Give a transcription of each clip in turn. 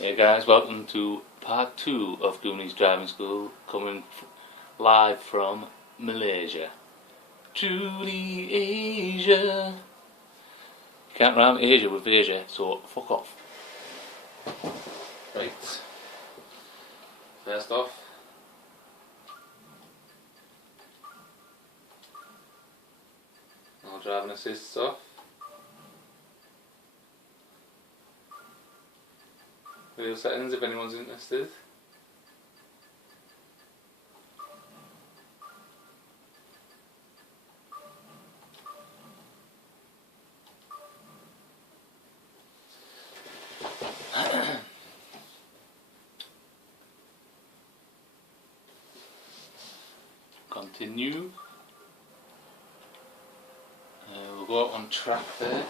Hey guys, welcome to part 2 of Goonies Driving School, coming live from Malaysia. Truly Asia. You can't rhyme Asia with Asia, so fuck off. Right. First off, our driving assists off. Wheel settings if anyone's interested. Continue. We'll go out on track first.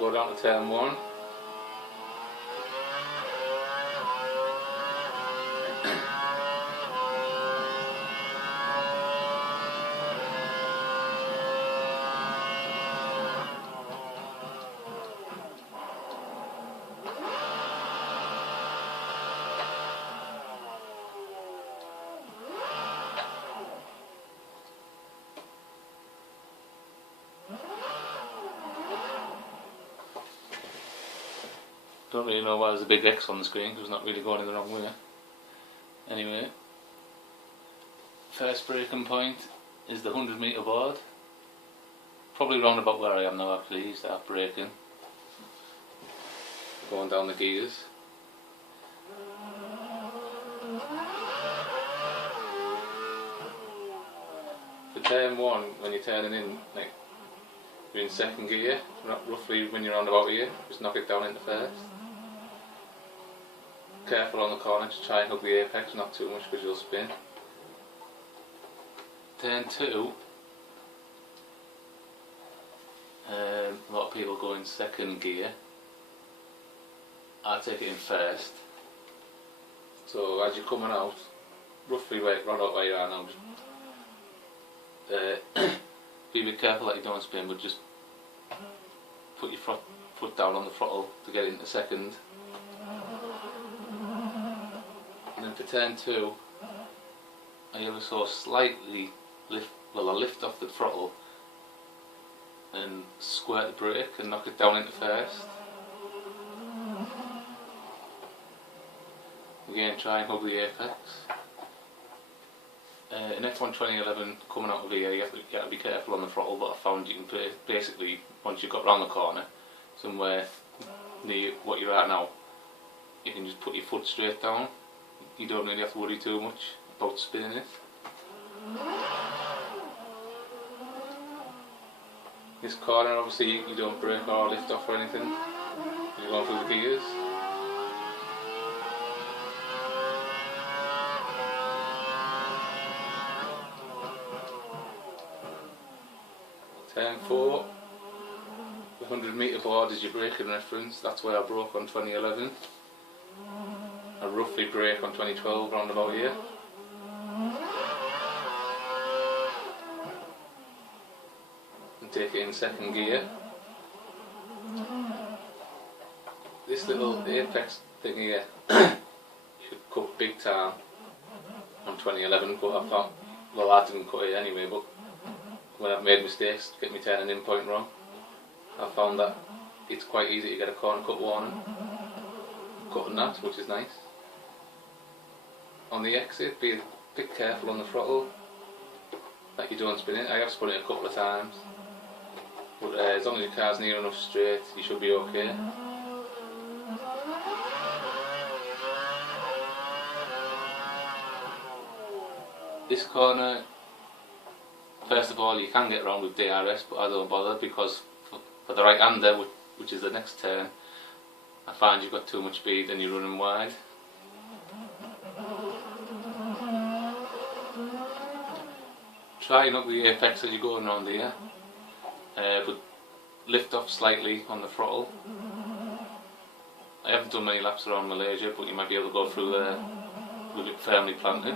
We'll go down to turn 1. Don't really know why there's a big X on the screen because it's not really going in the wrong way. Anyway, first braking point is the 100 metre board. Probably round about where I am now actually. You start braking. Going down the gears. For turn 1, when you're turning in, like you're in second gear, roughly when you're round about here, just knock it down into first. Careful on the corner, just try and hug the apex, not too much because you'll spin. Turn 2, a lot of people go in second gear. I take it in first. So as you're coming out, roughly round out where you are now, just be a bit careful that you don't spin, but just put your foot down on the throttle to get into second. And then for turn 2, I ever so slightly I lift off the throttle and squirt the brake and knock it down into first. Again, try and hug the apex. In F1 2011, coming out of here, you have to be careful on the throttle, but I found you can basically, once you've got round the corner, somewhere near what you're at now, you can just put your foot straight down. You don't really have to worry too much about spinning it. This corner, obviously, you don't brake or lift off or anything. You're going through the gears. Turn 4, the 100 metre board is your braking reference. That's where I broke on 2011. I roughly brake on 2012 round about here. And take it in second gear. This little apex thing here should cut big time on 2011, but I thought, well, I didn't cut it anyway, but when I've made mistakes, get me turning in point wrong, I found that it's quite easy to get a corner cut warning. Cutting that, which is nice. On the exit, be a bit careful on the throttle that you don't spin it. I have spun it a couple of times, but as long as your car's near enough straight, you should be okay. This corner, first of all, you can get around with DRS, but I don't bother because for the right-hander, which is the next turn, I find you've got too much speed and you're running wide. Try and up the apex as you're going around here, but lift off slightly on the throttle. I haven't done many laps around Malaysia, but you might be able to go through there with it firmly planted.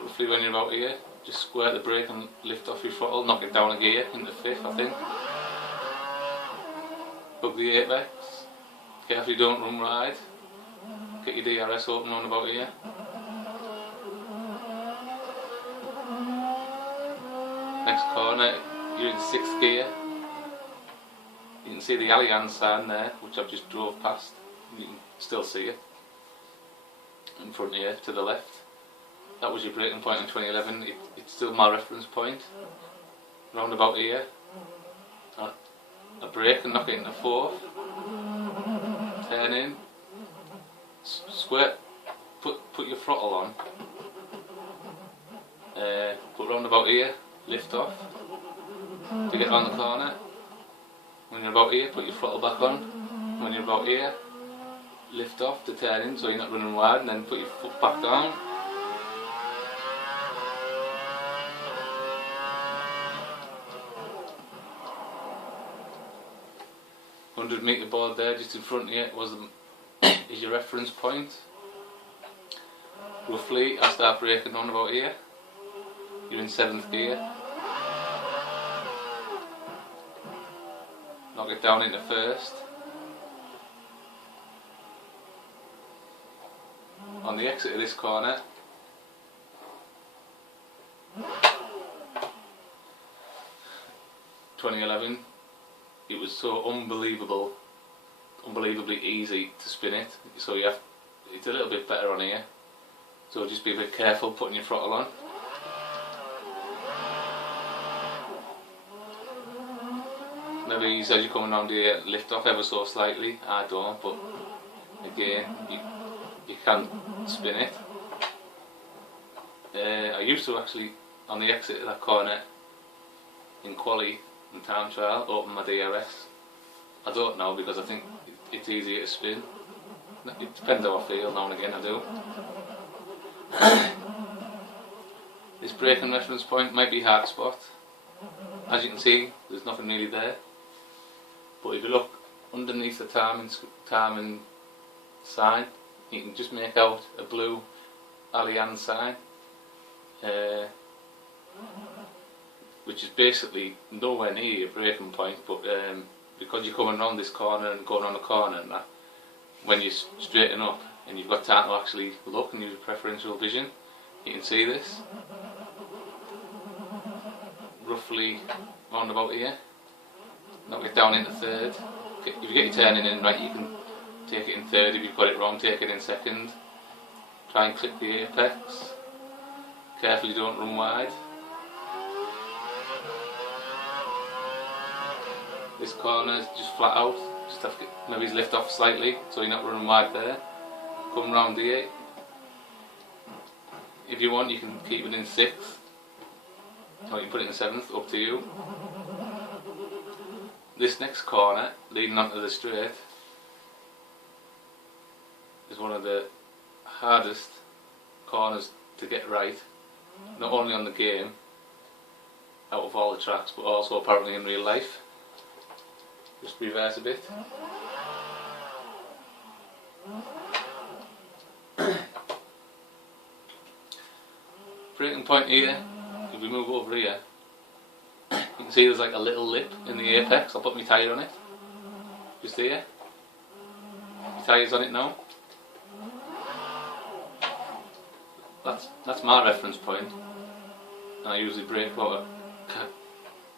Roughly when you're about here, just squirt the brake and lift off your throttle, knock it down a gear into 5th, I think. Hug the apex, carefully don't run wide, get your DRS open round about here. Next corner, you're in 6th gear. You can see the Allianz sign there, which I've just drove past. You can still see it in front here to the left. That was your braking point in 2011. It's still my reference point. Round about here, a brake and knock it into 4th. Turn in, squirt, put your throttle on. Put round about here, lift off to get on the corner. When you're about here, put your throttle back on. When you're about here, lift off to turn in so you're not running wide, and then put your foot back down. .100 metre board there, just in front of you, is your reference point. Roughly, I'll start braking on about here. You're in 7th gear. Knock it down into 1st. On the exit of this corner, (2011), it was so unbelievably easy to spin it. So it's a little bit better on here. So just be a bit careful putting your throttle on. Maybe as you're coming around here, lift off ever so slightly. I don't, but again, you can spin it. I used to actually, on the exit of that corner in Kuala and time trial, open my DRS. I don't know, because I think it's easier to spin. It depends how I feel, now and again I do. This braking reference point might be hard to spot. As you can see, there's nothing really there. But if you look underneath the timing sign, you can just make out a blue Allianz sign, which is basically nowhere near your braking point, but because you're coming around this corner and going on the corner and that, when you straighten up and you've got time to actually look and use preferential vision, you can see this. Roughly round about here. Knock it down into 3rd. If you get your turning in right, you can take it in 3rd. If you've got it wrong, take it in 2nd. Try and clip the apex. Carefully, don't run wide. This corner is just flat out. Just have to maybe lift off slightly so you're not running wide there. Come round here. If you want, you can keep it in 6th. Or you can put it in 7th, up to you. This next corner, leading onto the straight, is one of the hardest corners to get right, not only on the game, out of all the tracks, but also apparently in real life. Just reverse a bit. Braking point here, if we move over here, you can see there's like a little lip in the apex. I'll put my tyre on it. Just here. My tyre's on it now. That's my reference point. And I usually brake about a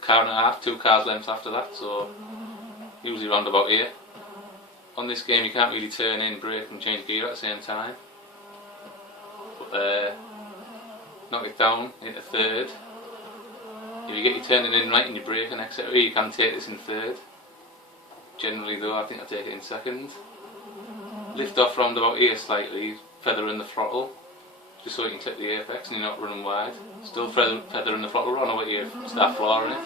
car and a half, 2 cars lengths after that, so usually round about here. On this game you can't really turn in, brake and change gear at the same time. But knock it down into 3rd. If you get your turning in right and your braking, etc., you can take this in 3rd. Generally though, I think I take it in 2nd. Lift off round about here slightly, feathering the throttle, just so you can clip the apex and you're not running wide. Still feathering the throttle, run away you start flooring it.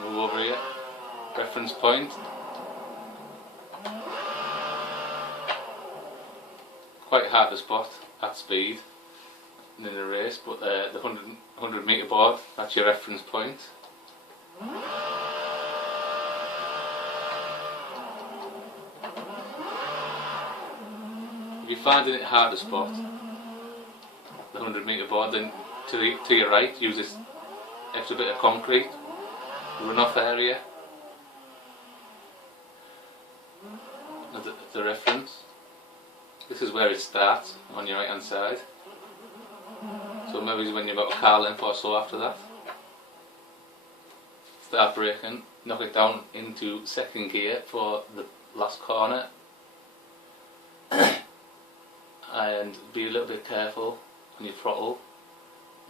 Move over here. Reference point. quite hard to spot at speed in a race, but the 100 metre board, that's your reference point. If you're finding it hard to spot the 100 metre board, then to your right use this extra bit of concrete runoff area as the reference. This is where it starts on your right hand side, so maybe when you're about a car length or so after that, start braking, knock it down into second gear for the last corner and be a little bit careful on your throttle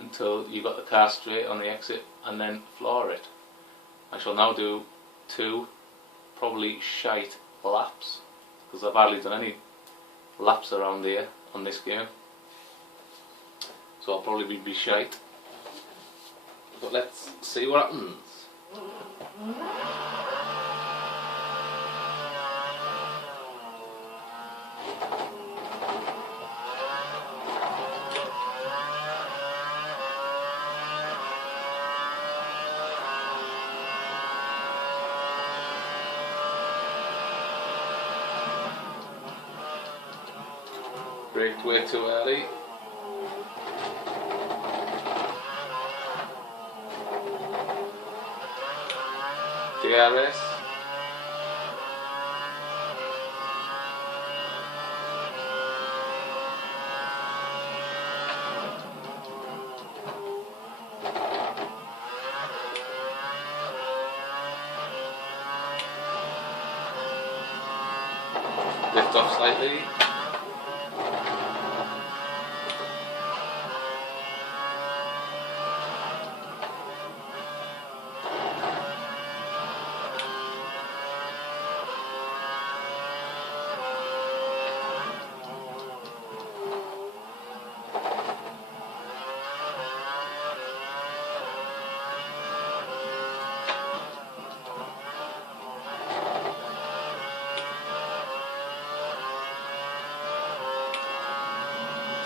until you've got the car straight on the exit, and then floor it. I shall now do 2 probably shite laps, because I've hardly done any laps around here on this game, so I'll probably be shite, but let's see what happens. Braked way too early. DRS. Lift off slightly.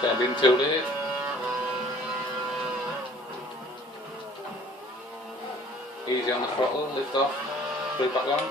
Turned in too late. Easy on the throttle, lift off, put it back on.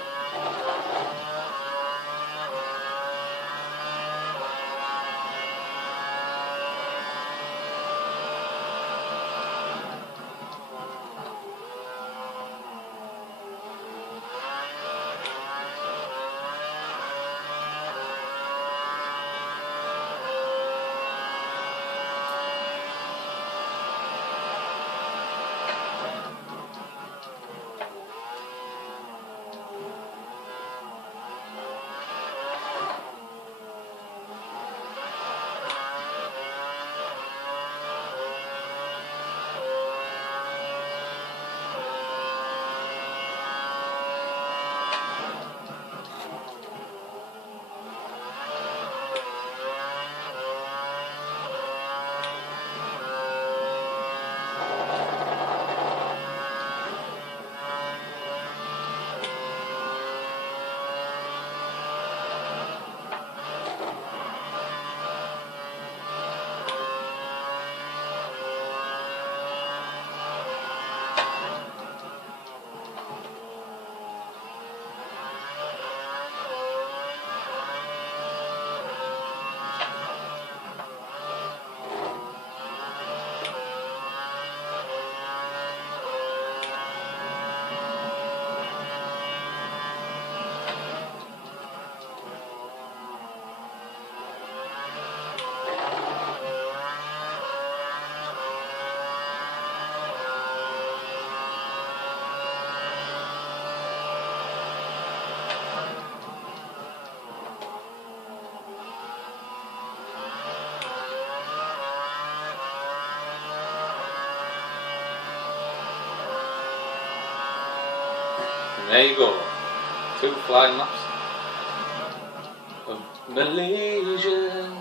There you go, 2 flying laps of Malaysian,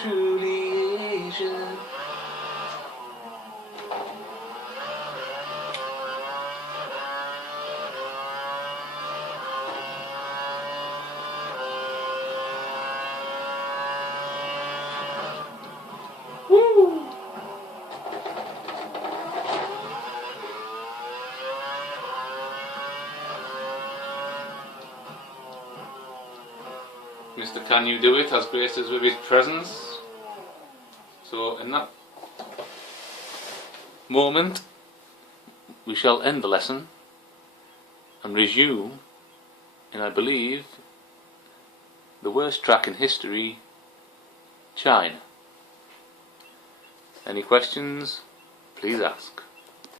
truly Asian. Mr. Can You Do It has graced us with his presence. So in that moment we shall end the lesson and resume in, I believe, the worst track in history, China. Any questions? Please ask.